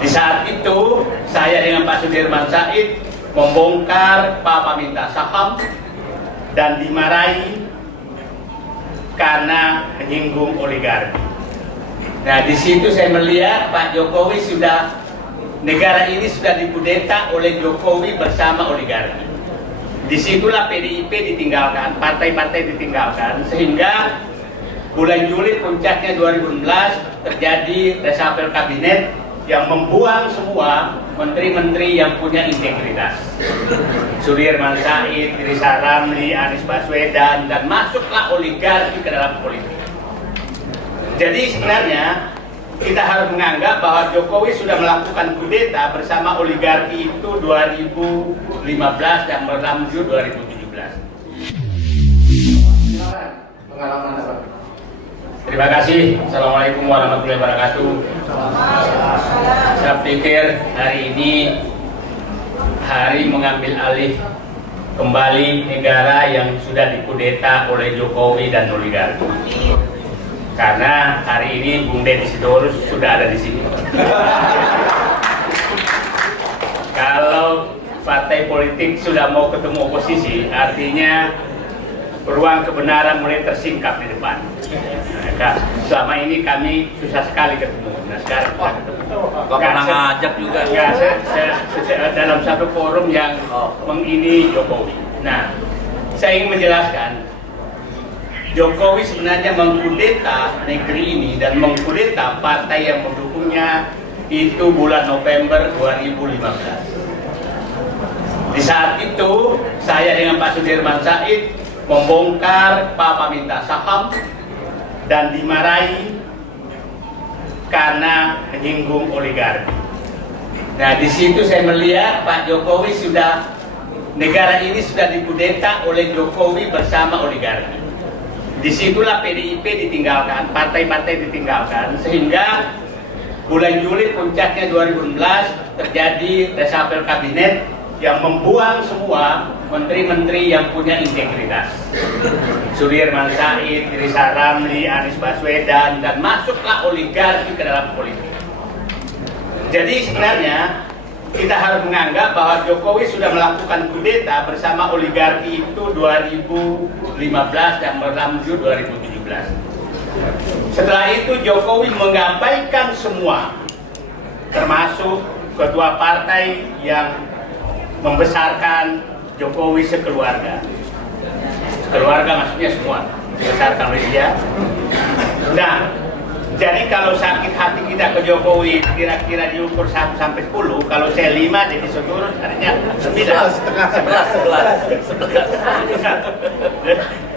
Di saat itu saya dengan Pak Sudirman Said membongkar Papa minta saham dan dimarahi karena menyinggung oligarki. Nah, di situ saya melihat Pak Jokowi negara ini sudah dikudeta oleh Jokowi bersama oligarki. Disitulah PDIP ditinggalkan, partai-partai ditinggalkan, sehingga bulan Juli puncaknya 2016 terjadi reshuffle kabinet yang membuang semua menteri-menteri yang punya integritas. Sudirman Said, Rizal Ramli, Anies Baswedan, dan masuklah oligarki ke dalam politik. Jadi sebenarnya kita harus menganggap bahwa Jokowi sudah melakukan kudeta bersama oligarki itu 2015 dan berlanjut 2017. Pengalaman apa? Terima kasih. Assalamualaikum warahmatullahi wabarakatuh. Saya pikir hari ini hari mengambil alih kembali negara yang sudah dikudeta oleh Jokowi dan oligarki. Karena hari ini Bung Deddy Sitorus sudah ada di sini. Kalau partai politik sudah mau ketemu oposisi, artinya peluang kebenaran mulai tersingkap di depan. Nah, selama ini kami susah sekali ketemu. Nah, sekarang Gak pernah ngajak juga. Dalam satu forum yang mengini Jokowi. Nah, saya ingin menjelaskan, Jokowi sebenarnya mengkudeta negeri ini dan mengkudeta partai yang mendukungnya itu bulan November 2015. Di saat itu saya dengan Pak Sudirman Said membongkar Papa minta saham dan dimarahi karena menyinggung oligarki. Nah, di situ saya melihat Pak Jokowi negara ini sudah dikudeta oleh Jokowi bersama oligarki. Disitulah PDIP ditinggalkan, partai-partai ditinggalkan, sehingga bulan Juli puncaknya 2016 terjadi reshuffle kabinet yang membuang semua menteri-menteri yang punya integritas. Sudirman Said, Rizal Ramli, Anies Baswedan, dan masuklah oligarki ke dalam politik. Jadi sebenarnya kita harus menganggap bahwa Jokowi sudah melakukan kudeta bersama oligarki itu 2015 dan berlanjut 2017. Setelah itu Jokowi mengabaikan semua, termasuk ketua partai yang membesarkan Jokowi sekeluarga. Sekeluarga maksudnya semua dibesarkan oleh dia. Nah, jadi kalau sakit hati kita ke Jokowi kira-kira diukur 1 sampai 10, kalau saya 5 jadi Sitorus artinya 11.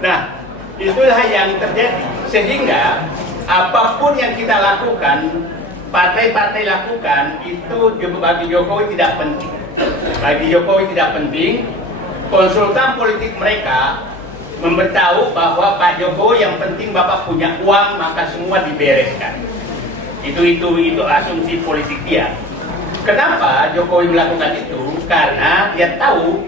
Nah, itulah yang terjadi. Sehingga apapun yang kita lakukan, partai-partai lakukan, itu bagi Jokowi tidak penting. Bagi Jokowi tidak penting. Konsultan politik mereka memberitahu bahwa Pak Jokowi yang penting Bapak punya uang maka semua dibereskan. Itu asumsi politik dia. Kenapa Jokowi melakukan itu? Karena dia tahu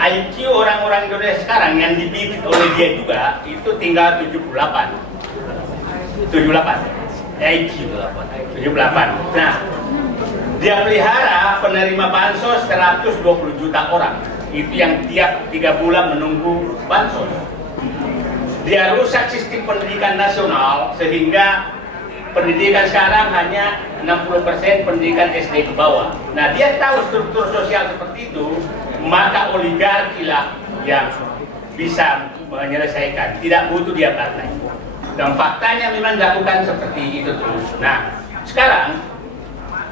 IQ orang-orang Indonesia sekarang yang dibidik oleh dia juga itu tinggal 78 IQ 78. Nah, dia pelihara penerima bansos 120 juta orang. Itu yang tiap 3 bulan menunggu bansos. Dia rusak sistem pendidikan nasional sehingga pendidikan sekarang hanya 60% pendidikan SD ke bawah. Nah, dia tahu struktur sosial seperti itu, maka oligarki lah yang bisa menyelesaikan. Tidak butuh dia partai. Dan faktanya memang dilakukan seperti itu terus. Nah, sekarang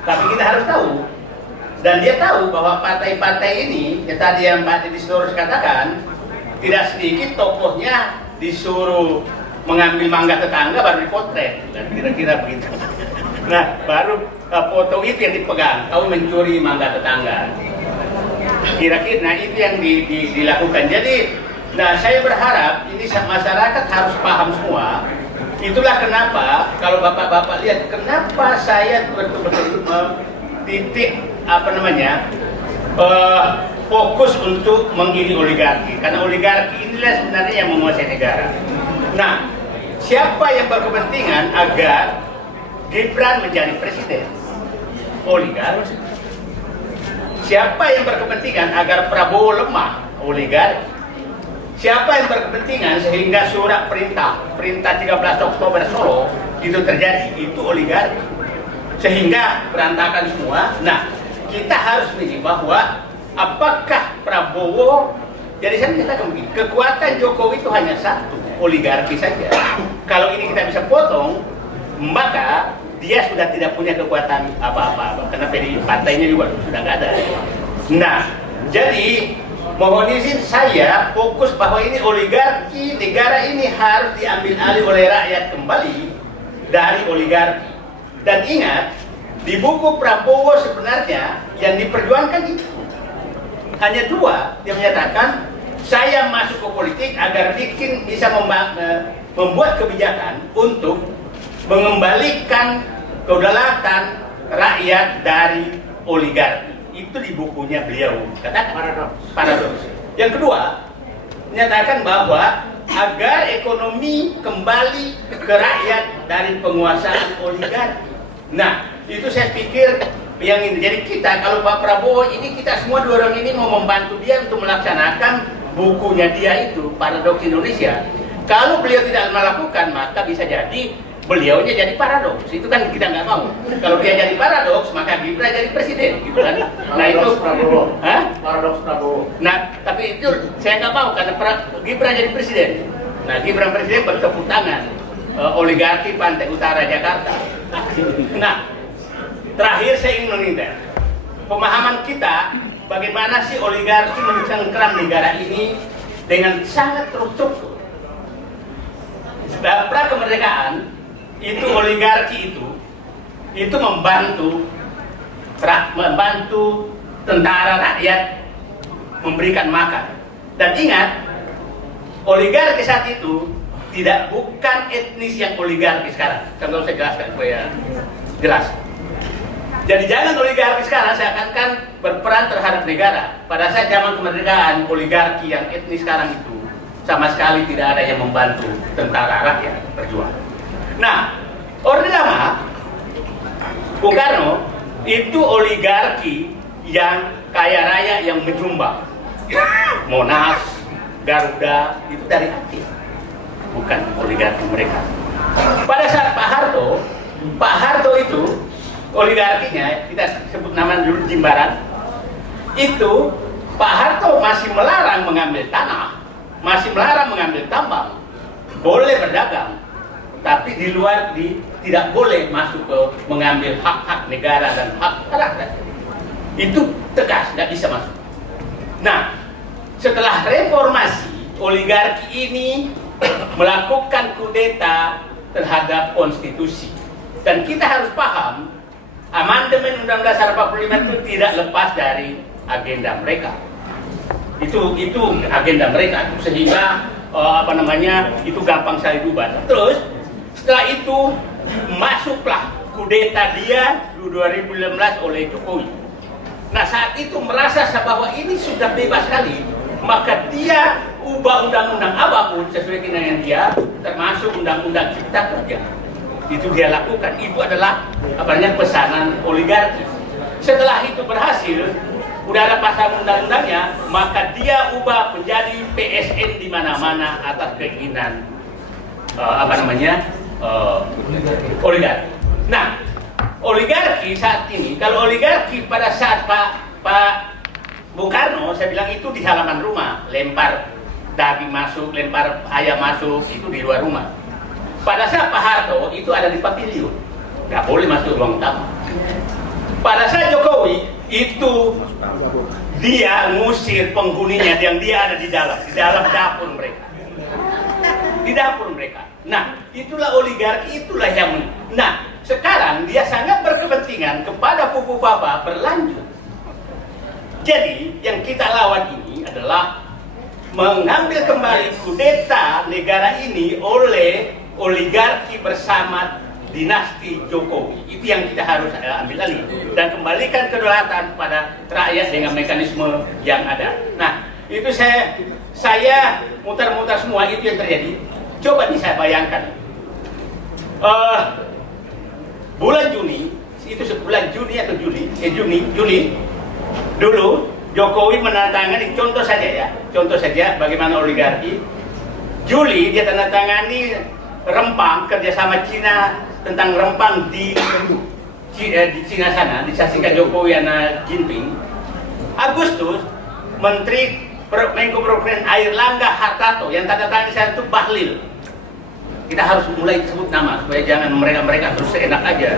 tapi kita harus tahu. Dan dia tahu bahwa partai-partai ini, ya tadi yang Pak Deddy Sitorus katakan, tidak sedikit tokohnya disuruh mengambil mangga tetangga baru dipotret, dan kira-kira begitu. Nah, baru foto itu yang dipegang, tahu mencuri mangga tetangga. Kira-kira, nah itu yang dilakukan. Jadi, nah saya berharap ini masyarakat harus paham semua. Itulah kenapa kalau bapak-bapak lihat, kenapa saya betul-betul titik fokus untuk mengini oligarki, karena oligarki inilah sebenarnya yang menguasai negara. Nah, siapa yang berkepentingan agar Gibran menjadi presiden? oligarki. Siapa yang berkepentingan agar Prabowo lemah? Oligarki. Siapa yang berkepentingan sehingga surat perintah 13 Oktober Solo itu terjadi? Itu oligarki. Sehingga berantakan semua. Nah, kita harus melihat bahwa apakah Prabowo, jadi saya katakan begini, kekuatan Jokowi itu hanya satu, oligarki saja. Kalau ini kita bisa potong, maka dia sudah tidak punya kekuatan apa-apa, karena partainya juga sudah nggak ada. Nah, jadi mohon izin saya fokus bahwa ini oligarki, negara ini harus diambil alih oleh rakyat kembali dari oligarki. Dan ingat, di buku Prabowo sebenarnya yang diperjuangkan itu hanya dua. Dia menyatakan, saya masuk ke politik agar bisa membuat kebijakan untuk mengembalikan kedaulatan rakyat dari oligarki. Itu di bukunya beliau katakan paradoks. Yang kedua, menyatakan bahwa agar ekonomi kembali ke rakyat dari penguasaan oligarki. Nah, itu saya pikir yang ini. Jadi kita, kalau Pak Prabowo ini, kita semua dua orang ini mau membantu dia untuk melaksanakan bukunya dia itu, Paradoks Indonesia. Kalau beliau tidak melakukan, maka bisa jadi beliaunya jadi paradoks. Itu kan kita nggak mau. Kalau dia jadi paradoks, maka Gibran jadi presiden, gitu kan? Nah itu Prabowo. Hah? Paradoks Prabowo. Nah, tapi itu saya nggak mau karena Gibran jadi presiden. Nah, Gibran presiden bertepuk tangan oligarki Pantai Utara Jakarta. Nah, terakhir saya ingin menindak pemahaman kita bagaimana sih oligarki mencengkeram negara ini dengan sangat terstruktur. Pra kemerdekaan itu oligarki itu membantu tentara rakyat memberikan makan. Dan ingat, oligarki saat itu bukan etnis yang oligarki sekarang. Kalau saya jelaskan supaya jelas. Jadi jangan oligarki sekarang seakan-akan berperan terhadap negara. Pada saat zaman kemerdekaan, oligarki yang etnis sekarang itu sama sekali tidak ada yang membantu tentara rakyat berjuang. Nah, Orde Lama, Bung Karno itu oligarki yang kaya raya yang menyumbang. Monas, Garuda itu dari hati, bukan oligarki mereka. Pada saat Pak Harto itu oligarkinya, kita sebut nama dulu Jimbaran, itu Pak Harto masih melarang mengambil tanah, masih melarang mengambil tambang, boleh berdagang, tapi di luar tidak boleh masuk ke mengambil hak-hak negara dan hak rakyat. Itu tegas, tidak bisa masuk. Nah, setelah reformasi, oligarki ini melakukan kudeta terhadap konstitusi. Dan kita harus paham, amandemen Undang-Undang Dasar 45 itu tidak lepas dari agenda mereka. Itu agenda mereka, sehingga itu gampang sekali diubah. Terus setelah itu masuklah kudeta dia 2016 oleh Jokowi. Nah, saat itu merasa bahwa ini sudah bebas sekali, maka dia ubah undang-undang apapun sesuai dengan dia, termasuk undang-undang Cipta Kerja. Itu dia lakukan. Itu adalah pesanan oligarki. Setelah itu berhasil, udah ada pasal undang-undangnya, maka dia ubah menjadi PSN di mana-mana atas keinginan oligarki. Nah, oligarki saat ini, kalau oligarki pada saat Pak Bung Karno, saya bilang itu di halaman rumah, lempar daging masuk, lempar ayam masuk, itu di luar rumah. Pada saat Pak Harto itu ada di pavilion, nggak boleh masuk ruang utama. Pada saat Jokowi itu dia ngusir penghuninya yang dia ada di dalam dapur mereka, di dapur mereka. Nah, itulah oligarki, itulah yang nah, sekarang dia sangat berkepentingan kepada Fufu Faba berlanjut. Jadi, yang kita lawan ini adalah mengambil kembali kudeta negara ini oleh oligarki bersama dinasti Jokowi. Itu yang kita harus ambil alih dan kembalikan kedaulatan kepada rakyat dengan mekanisme yang ada. Nah, itu saya mutar-mutar semua itu yang terjadi. Coba nih saya bayangkan, bulan Juni, itu sebulan Juni atau Juli, Juli dulu Jokowi menandatangani, contoh saja bagaimana oligarki. Juli dia tandatangani Rempang, kerjasama Cina tentang Rempang di Cina sana, disaksikan Jokowi dan Jinping. Agustus, Menteri Menko Perekonomian Airlangga Hartarto yang tanda tangan di sana itu Bahlil. Kita harus mulai sebut nama supaya jangan mereka terus seenak aja.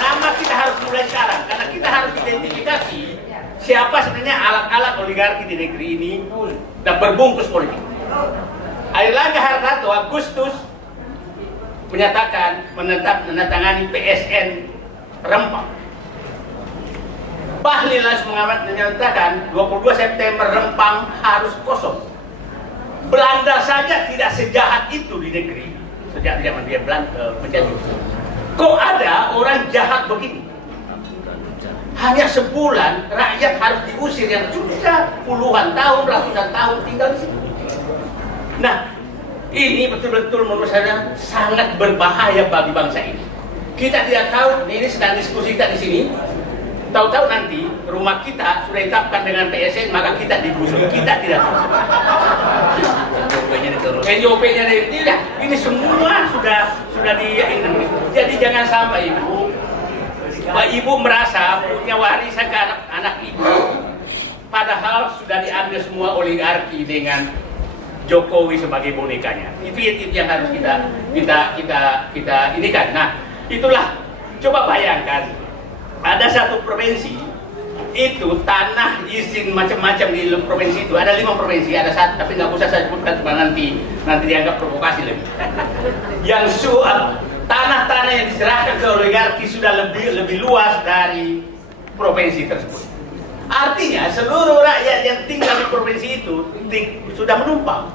Nama kita harus mulai sekarang karena kita harus identifikasi siapa sebenarnya alat-alat oligarki di negeri ini dan berbungkus politik. Airlangga Hartarto Agustus menandatangani PSN Rempang. Bahlil langsung menyatakan 22 September Rempang harus kosong. Belanda saja tidak sejahat itu di negeri sejak zaman dia Belanda menjajah. Kok ada orang jahat begini? Hanya sebulan rakyat harus diusir yang sudah puluhan tahun, ratusan tahun tinggal di sini. Nah, ini betul-betul menurut saya sangat berbahaya bagi bangsa ini. Kita tidak tahu, ini sedang diskusi kita di sini. Tahu-tahu nanti rumah kita sudah ditetapkan dengan PSN, maka kita digusur. Kita tidak tahu. NJOP-nya tidak. Ini semua sudah di. Jadi jangan sampai ibu merasa punya warisan ke anak ibu. Padahal sudah diambil semua oligarki dengan Jokowi sebagai bonekanya. Itu yang harus kita ini kan. Nah, itulah coba bayangkan. Ada satu provinsi itu tanah izin macam-macam di provinsi itu ada 5 provinsi, ada satu tapi nggak usah saya sebutkan cuma nanti dianggap provokasi lebih. Yang tanah-tanah yang diserahkan ke oligarki sudah lebih luas dari provinsi tersebut. Artinya seluruh rakyat yang tinggal di provinsi itu sudah menumpang,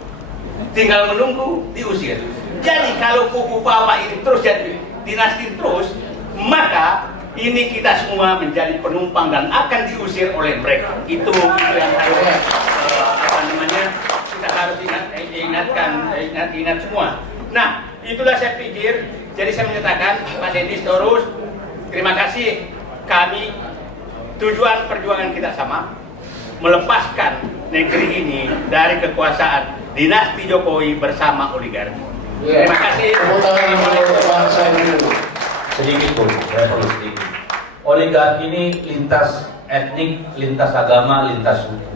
tinggal menunggu diusir. Jadi kalau kubu Pawa ini terus jadi dinasti terus, maka ini kita semua menjadi penumpang dan akan diusir oleh mereka. Itu yang harus kita harus ingat semua. Nah, itulah saya pikir. Jadi saya menyatakan Pak Deddy Storus, terima kasih. Kami tujuan perjuangan kita sama, melepaskan negeri ini dari kekuasaan dinasti Jokowi bersama oligarki. Terima kasih. Sedikit pun, sedikit. Oligarki ini lintas etnik, lintas agama, lintas suku.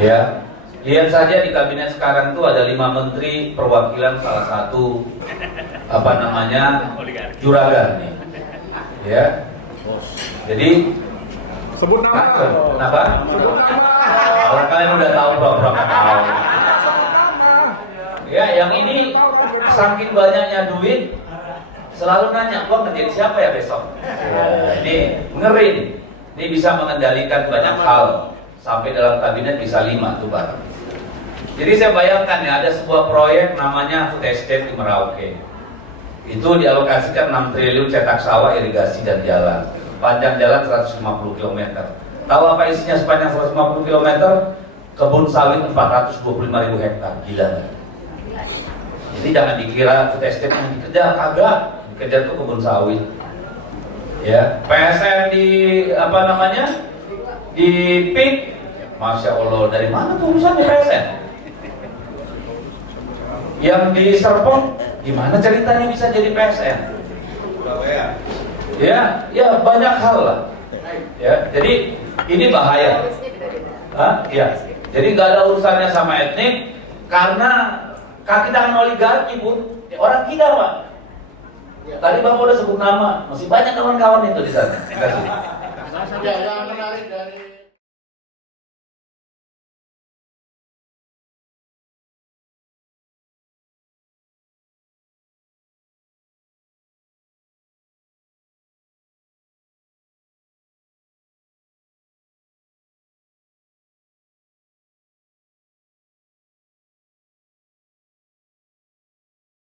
Ya, lihat saja di kabinet sekarang tuh ada 5 menteri perwakilan salah satu juragan nih. Ya, jadi sebut nama. Kenapa? Orang kalian udah tahu berapa tahu. Ya, yang ini saking banyaknya duit. Selalu nanya, gua ngerjain siapa ya besok? Ini ngeri nih. Ini bisa mengendalikan banyak hal. Sampai dalam kabinet bisa 5 tuh barang. Jadi saya bayangkan ya, ada sebuah proyek namanya Food Estate di Merauke. Itu dialokasikan 6 triliun cetak sawah, irigasi dan jalan. Panjang jalan 150 km. Tahu apa isinya sepanjang 150 km? Kebun sawit 425.000 hektar. Gila kan? Jadi jangan dikira Food Estate yang dikejar, kagak. Kejar tuh kebun sawit, ya. PSN di di PIK, masya Allah, dari mana tuh urusannya PSN? Yang di Serpong, gimana ceritanya bisa jadi PSN? Ya banyak hal lah. Ya, jadi ini bahaya. Ya, jadi nggak ada urusannya sama etnik, karena kaki tangan oligarki pun orang kita Pak. Tadi Bapak udah sebut nama, masih banyak kawan-kawan itu di sana. Terima kasih. Yang menarik dari